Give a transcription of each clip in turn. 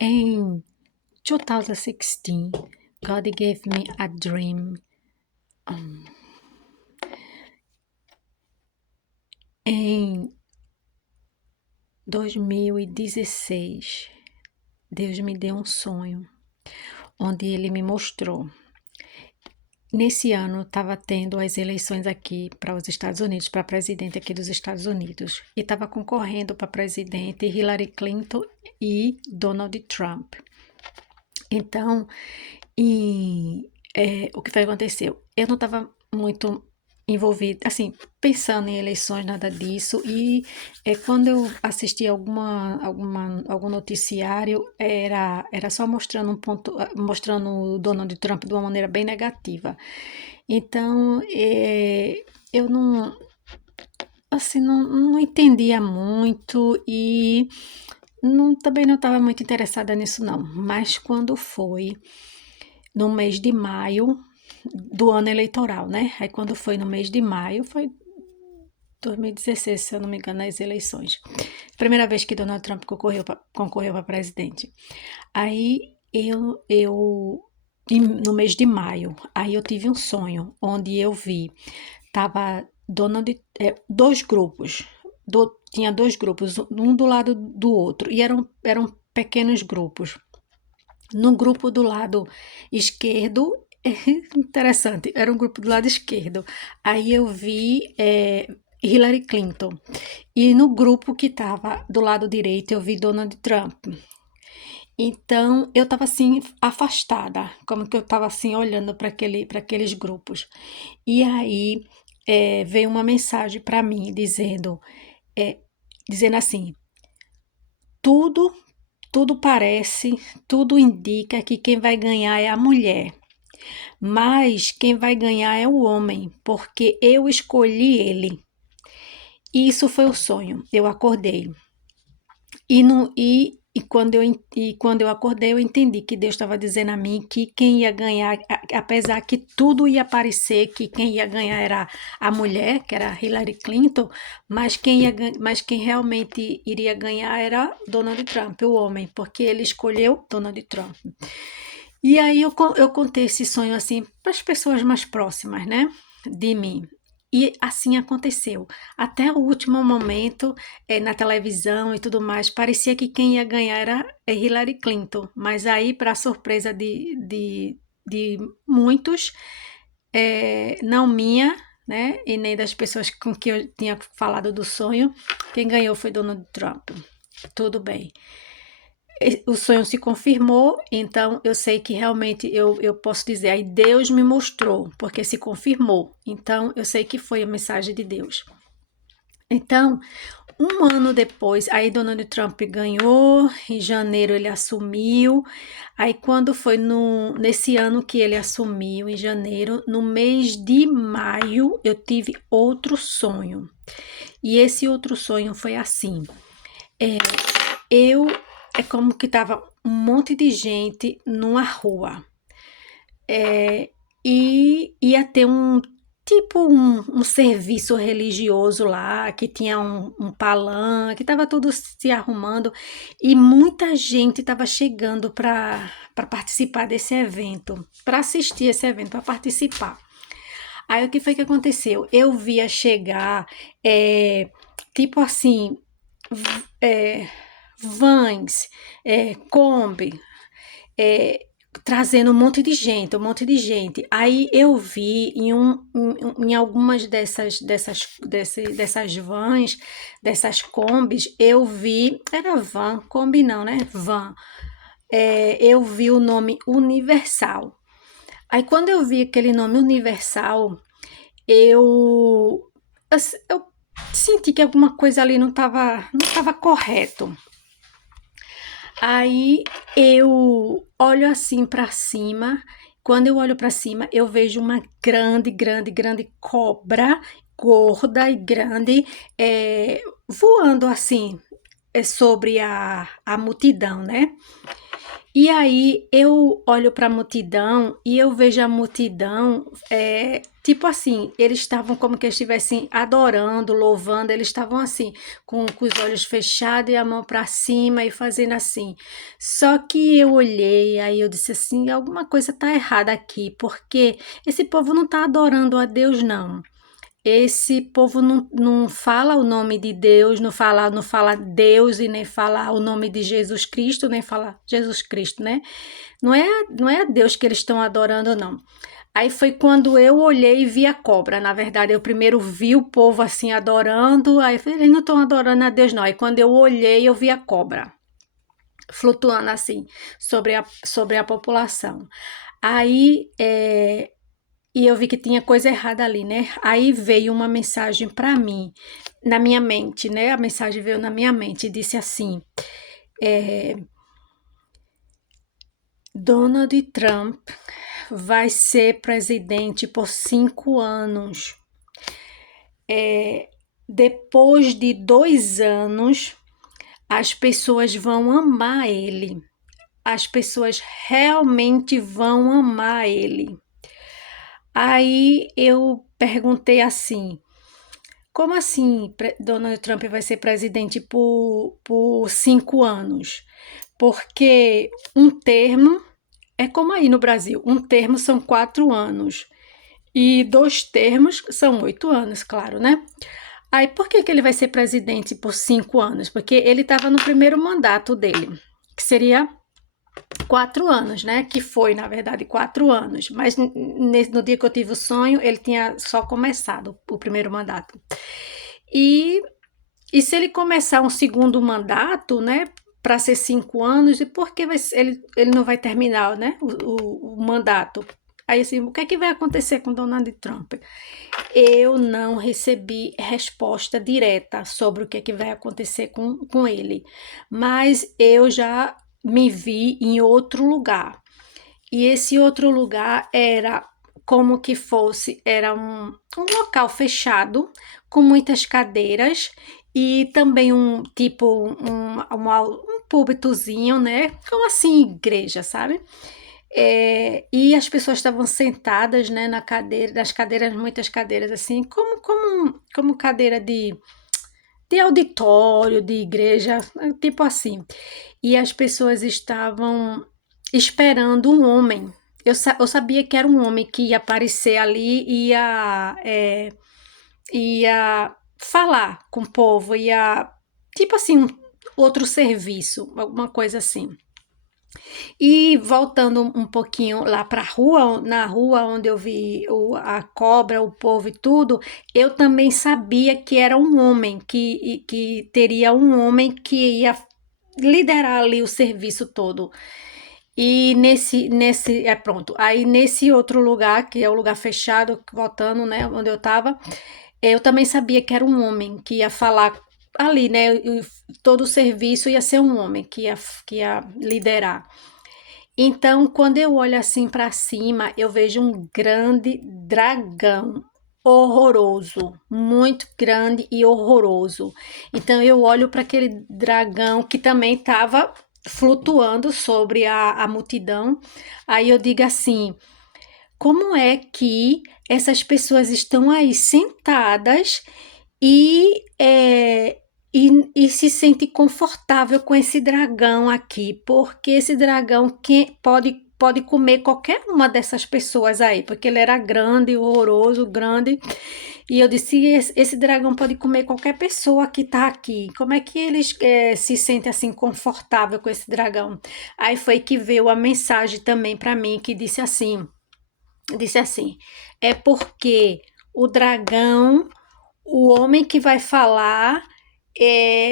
In 2016, God gave me a dream. Em 2016, Deus me deu um sonho, onde Ele me mostrou. Nesse ano, estava tendo as eleições aqui para os Estados Unidos, para presidente aqui dos Estados Unidos. E estava concorrendo para presidente Hillary Clinton e Donald Trump. Então, o que foi que aconteceu? Eu não estava muito envolvida, assim, pensando em eleições, nada disso. E quando eu assisti algum noticiário, era só mostrando mostrando o Donald Trump de uma maneira bem negativa. Então, eu não, assim, não entendia muito e também não estava muito interessada nisso, não. Mas quando foi no mês de maio do ano eleitoral, né? Aí quando foi no mês de maio, foi 2016, se eu não me engano, as eleições. Primeira vez que Donald Trump concorreu para presidente. Aí no mês de maio, aí eu tive um sonho onde eu vi, tava dois grupos, tinha dois grupos, um do lado do outro, e eram pequenos grupos. No grupo do lado esquerdo, interessante, era um grupo do lado esquerdo. Aí eu vi Hillary Clinton. E no grupo que estava do lado direito, eu vi Donald Trump. Então, eu estava assim, afastada, como que eu estava assim, olhando para aqueles grupos. E aí, veio uma mensagem para mim, é, dizendo assim, tudo, tudo parece, tudo indica que quem vai ganhar é a mulher. Mas quem vai ganhar é o homem, porque eu escolhi ele. E isso foi o sonho. Eu acordei. E, no, e quando eu acordei, eu entendi que Deus estava dizendo a mim que quem ia ganhar, apesar que tudo ia parecer que quem ia ganhar era a mulher, que era Hillary Clinton, mas quem realmente iria ganhar era Donald Trump, o homem, porque ele escolheu Donald Trump. E aí eu contei esse sonho assim para as pessoas mais próximas, né, de mim. E assim aconteceu. Até o último momento, na televisão e tudo mais, parecia que quem ia ganhar era Hillary Clinton. Mas aí, para surpresa de muitos, não minha, né, e nem das pessoas com que eu tinha falado do sonho, quem ganhou foi Donald Trump. Tudo bem. O sonho se confirmou, então eu sei que realmente eu posso dizer, aí Deus me mostrou, porque se confirmou. Então eu sei que foi a mensagem de Deus. Então, um ano depois, aí Donald Trump ganhou, em janeiro ele assumiu. Aí quando foi nesse ano que ele assumiu, em janeiro, no mês de maio, eu tive outro sonho. E esse outro sonho foi assim. É, eu é como que tava um monte de gente numa rua. E ia ter um serviço religioso lá, que tinha um palanque, estava tudo se arrumando e muita gente estava chegando para participar desse evento, para assistir esse evento, para participar. Aí o que foi que aconteceu? Eu via chegar, tipo assim, é, vans, Kombi, é, trazendo um monte de gente, um monte de gente. Aí eu vi em algumas dessas vans, dessas combis, eu vi, era van, Kombi não, né? Van. Eu vi o nome Universal. Aí quando eu vi aquele nome Universal, eu, eu senti que alguma coisa ali não tava correto. Aí eu olho assim para cima. Quando eu olho para cima, eu vejo uma grande, grande, grande cobra, gorda e grande, voando assim, sobre a multidão, né? E aí eu olho para a multidão e eu vejo a multidão, tipo assim, eles estavam como que eles estivessem adorando, louvando, eles estavam assim, com os olhos fechados e a mão para cima e fazendo assim. Só que eu olhei, aí eu disse assim, alguma coisa tá errada aqui, porque esse povo não tá adorando a Deus, não. Esse povo não fala o nome de Deus, não fala Deus e nem fala o nome de Jesus Cristo, nem fala Jesus Cristo, né? Não é a Deus que eles estão adorando, não. Aí foi quando eu olhei e vi a cobra. Na verdade, eu primeiro vi o povo assim adorando, aí eu falei, eles não estão adorando a Deus, não. Aí quando eu olhei, eu vi a cobra flutuando assim sobre a população. Aí e eu vi que tinha coisa errada ali, né? Aí veio uma mensagem para mim, na minha mente, né? A mensagem veio na minha mente e disse assim: é, Donald Trump vai ser presidente por 5 anos. Depois de 2 anos, as pessoas vão amar ele. As pessoas realmente vão amar ele. Aí eu perguntei assim: como assim Donald Trump vai ser presidente por 5 anos? Porque um termo é como aí no Brasil: um termo são 4 anos e 2 termos são 8 anos, claro, né? Aí por que ele vai ser presidente por 5 anos? Porque ele estava no primeiro mandato dele, que seria 4 anos, né? Que foi, na verdade, 4 anos. Mas no dia que eu tive o sonho, ele tinha só começado o primeiro mandato. E, e se ele começar um segundo mandato, né? Para ser 5 anos, e por que ele não vai terminar, né? O mandato? Aí, assim, o que é que vai acontecer com Donald Trump? Eu não recebi resposta direta sobre o que é que vai acontecer com ele, mas eu já me vi em outro lugar. E esse outro lugar era como que fosse, era um local fechado, com muitas cadeiras e também um tipo um púlpitozinho, né? Como assim, igreja, sabe? E as pessoas estavam sentadas, né, nas cadeiras, muitas cadeiras assim, como cadeira de auditório, de igreja, tipo assim. E as pessoas estavam esperando um homem. Eu sabia que era um homem que ia aparecer ali e ia falar com o povo, ia, tipo assim, outro serviço, alguma coisa assim. E voltando um pouquinho lá para a rua, na rua onde eu vi a cobra, o povo e tudo, eu também sabia que era um homem, que teria um homem que ia liderar ali o serviço todo. E pronto. Aí nesse outro lugar, que é o lugar fechado, voltando, né, onde eu tava, eu também sabia que era um homem que ia falar ali, né, todo o serviço ia ser um homem que ia liderar. Então, quando eu olho assim para cima, eu vejo um grande dragão horroroso, muito grande e horroroso. Então, eu olho para aquele dragão que também estava flutuando sobre a multidão. Aí eu digo assim: como é que essas pessoas estão aí sentadas e, e se sente confortável com esse dragão aqui, porque esse dragão que pode comer qualquer uma dessas pessoas aí, porque ele era grande, horroroso, grande. E eu disse: esse dragão pode comer qualquer pessoa que tá aqui. Como é que eles se sentem assim confortável com esse dragão? Aí foi que veio a mensagem também para mim que disse assim, é porque o dragão, o homem que vai falar,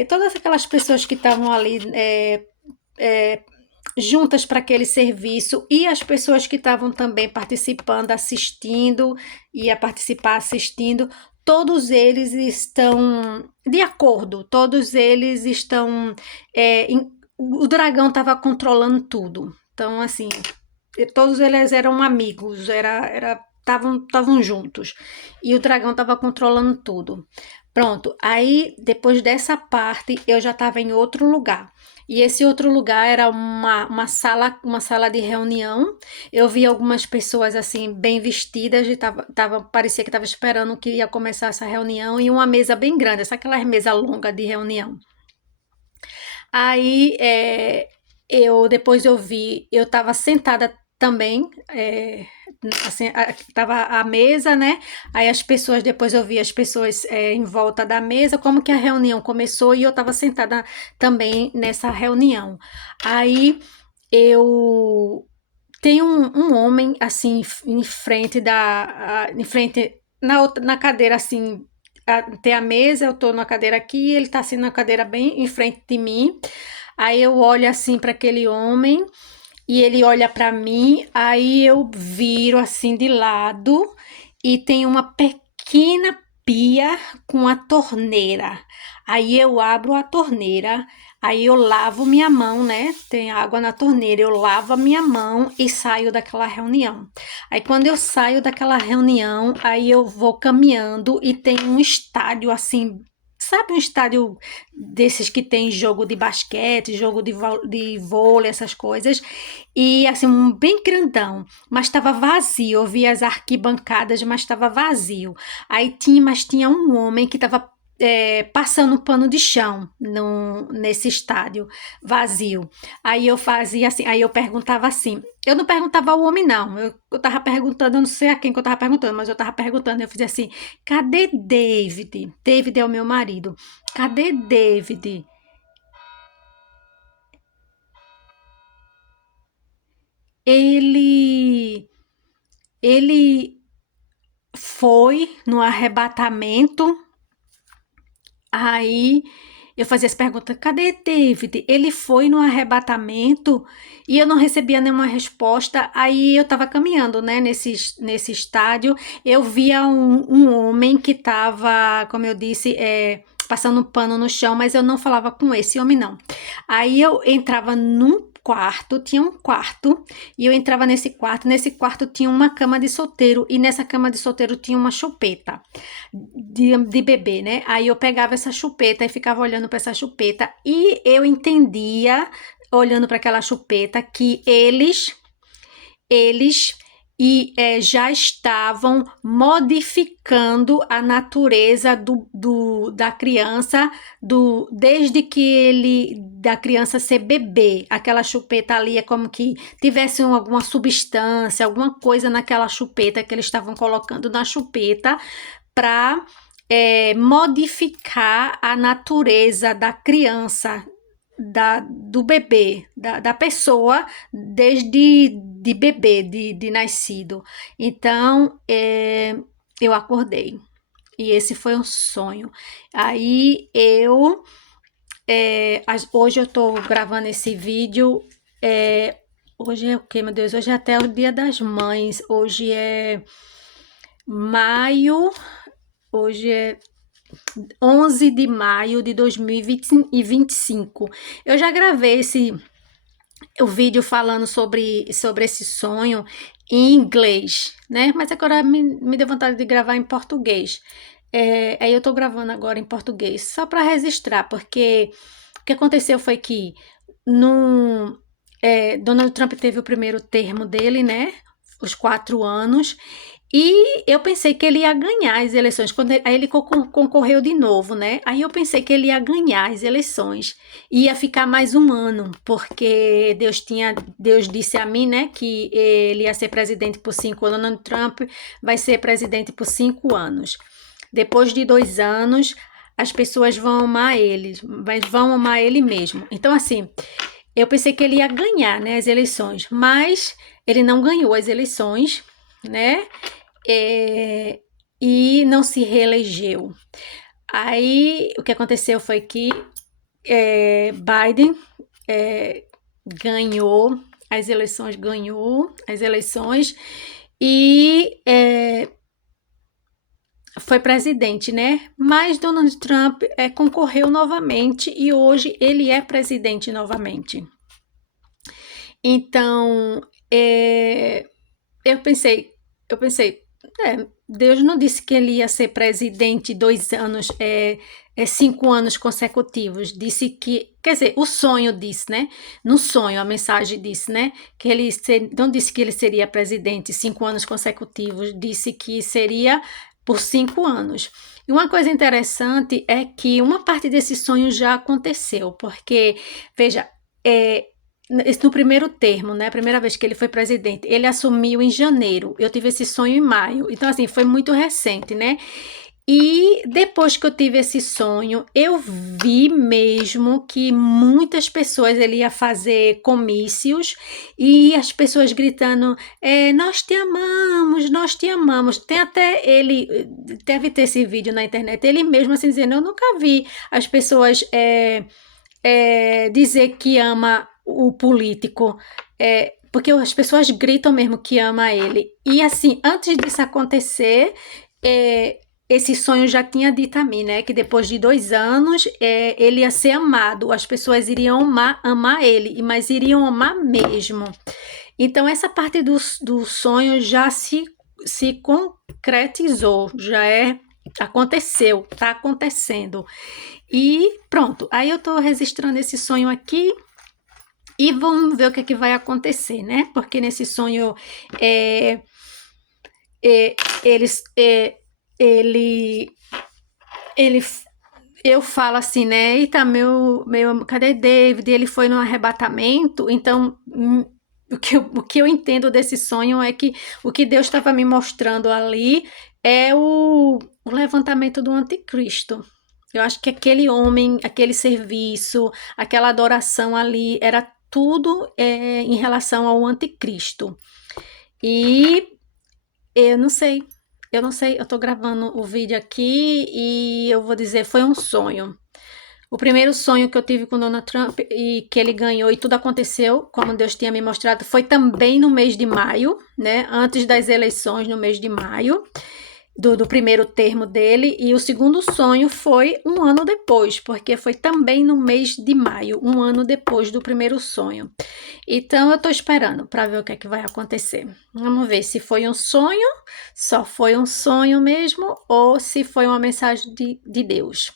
todas aquelas pessoas que estavam ali é, juntas para aquele serviço e as pessoas que estavam também participando, assistindo, ia participar assistindo, todos eles estão de acordo, todos eles estão. O dragão estava controlando tudo. Então, assim, todos eles eram amigos, estavam juntos. E o dragão estava controlando tudo. Pronto, aí depois dessa parte eu já estava em outro lugar. E esse outro lugar era uma sala de reunião. Eu vi algumas pessoas assim bem vestidas e parecia que estava esperando que ia começar essa reunião e uma mesa bem grande, essa aquela mesa longa de reunião. Aí eu estava sentada também, assim, tava a mesa, né? Aí as pessoas, depois eu vi as pessoas em volta da mesa, como que a reunião começou e eu estava sentada também nessa reunião. Aí eu tem um homem assim em frente em frente na cadeira assim, tem a mesa, eu tô na cadeira aqui, ele tá assim na cadeira bem em frente de mim. Aí eu olho assim para aquele homem e ele olha para mim, aí eu viro assim de lado e tem uma pequena pia com a torneira. Aí eu abro a torneira, aí eu lavo minha mão, né? Tem água na torneira, eu lavo a minha mão e saio daquela reunião. Aí quando eu saio daquela reunião, aí eu vou caminhando e tem um estádio assim, sabe, um estádio desses que tem jogo de basquete, jogo de vôlei, essas coisas, e assim, um bem grandão, mas estava vazio. Eu vi as arquibancadas, mas estava vazio. Mas tinha um homem que estava passando pano de chão nesse estádio vazio. Aí eu fazia assim, aí eu perguntava assim. Eu não perguntava ao homem, não. Eu tava perguntando, eu não sei a quem que eu tava perguntando, mas eu tava perguntando, eu fiz assim: cadê David? David é o meu marido. Cadê David? Ele ele foi no arrebatamento. Aí eu fazia as perguntas: cadê David? Ele foi no arrebatamento e eu não recebia nenhuma resposta. Aí eu estava caminhando, né, nesse estádio. Eu via um homem que estava, como eu disse, passando um pano no chão, mas eu não falava com esse homem, não. Aí eu entrava num quarto, tinha um quarto, e eu entrava nesse quarto. Nesse quarto tinha uma cama de solteiro, e nessa cama de solteiro tinha uma chupeta de bebê, né? Aí eu pegava essa chupeta e ficava olhando para essa chupeta, e eu entendia, olhando para aquela chupeta, que eles já estavam modificando a natureza da criança, desde que da criança ser bebê. Aquela chupeta ali é como que tivesse alguma substância, alguma coisa naquela chupeta que eles estavam colocando na chupeta para modificar a natureza da criança, do bebê, da pessoa, desde de bebê, de nascido. Então, eu acordei. E esse foi um sonho. Aí hoje eu tô gravando esse vídeo. Hoje é o que, meu Deus? Hoje é até o Dia das Mães. Hoje é maio. Hoje é 11 de maio de 2025. Eu já gravei o vídeo falando sobre esse sonho em inglês, né? Mas agora me deu vontade de gravar em português. Aí eu tô gravando agora em português, só para registrar, porque o que aconteceu foi que no, Donald Trump teve o primeiro termo dele, né? Os 4 anos, e eu pensei que ele ia ganhar as eleições. Aí ele concorreu de novo, né? Aí eu pensei que ele ia ganhar as eleições. Ia ficar mais um ano, porque Deus disse a mim, né, que ele ia ser presidente por 5 anos. Donald Trump vai ser presidente por 5 anos. Depois de 2 anos, as pessoas vão amar ele, mas vão amar ele mesmo. Então, assim, eu pensei que ele ia ganhar, né, as eleições, mas ele não ganhou as eleições, né? E não se reelegeu. Aí o que aconteceu foi que Biden ganhou as eleições e foi presidente, né? Mas Donald Trump concorreu novamente e hoje ele é presidente novamente. Então, eu pensei, Deus não disse que ele ia ser presidente 2 anos 5 anos consecutivos, disse que, quer dizer, o sonho disse, né? No sonho, a mensagem disse, né? Que não disse que ele seria presidente 5 anos consecutivos, disse que seria por 5 anos. E uma coisa interessante é que uma parte desse sonho já aconteceu, porque, veja, no primeiro termo, né, a primeira vez que ele foi presidente, ele assumiu em janeiro, eu tive esse sonho em maio, então assim, foi muito recente, né? E depois que eu tive esse sonho, eu vi mesmo que muitas pessoas ele ia fazer comícios e as pessoas gritando: nós te amamos, nós te amamos. Tem até ele, deve ter esse vídeo na internet, ele mesmo assim dizendo: eu nunca vi as pessoas dizer que ama o político. Porque as pessoas gritam mesmo que ama ele. E assim, antes disso acontecer, esse sonho já tinha dito a mim, né? Que depois de 2 anos ele ia ser amado, as pessoas iriam amar ele, mas iriam amar mesmo. Então, essa parte do sonho já se concretizou, aconteceu, tá acontecendo. E pronto, aí eu tô registrando esse sonho aqui e vamos ver o que é que vai acontecer, né? Porque nesse sonho eles eu falo assim, né? Eita, cadê David? Ele foi no arrebatamento. Então, o que eu entendo desse sonho é que o que Deus estava me mostrando ali é o levantamento do anticristo. Eu acho que aquele homem, aquele serviço, aquela adoração ali, era tudo em relação ao anticristo. E eu não sei, eu tô gravando o vídeo aqui e eu vou dizer, foi um sonho. O primeiro sonho que eu tive com Donald Trump e que ele ganhou e tudo aconteceu, como Deus tinha me mostrado, foi também no mês de maio, né? Antes das eleições, no mês de maio, do primeiro termo dele. E o segundo sonho foi um ano depois, porque foi também no mês de maio, um ano depois do primeiro sonho. Então, eu tô esperando para ver o que é que vai acontecer. Vamos ver se foi um sonho, só foi um sonho mesmo, ou se foi uma mensagem de Deus.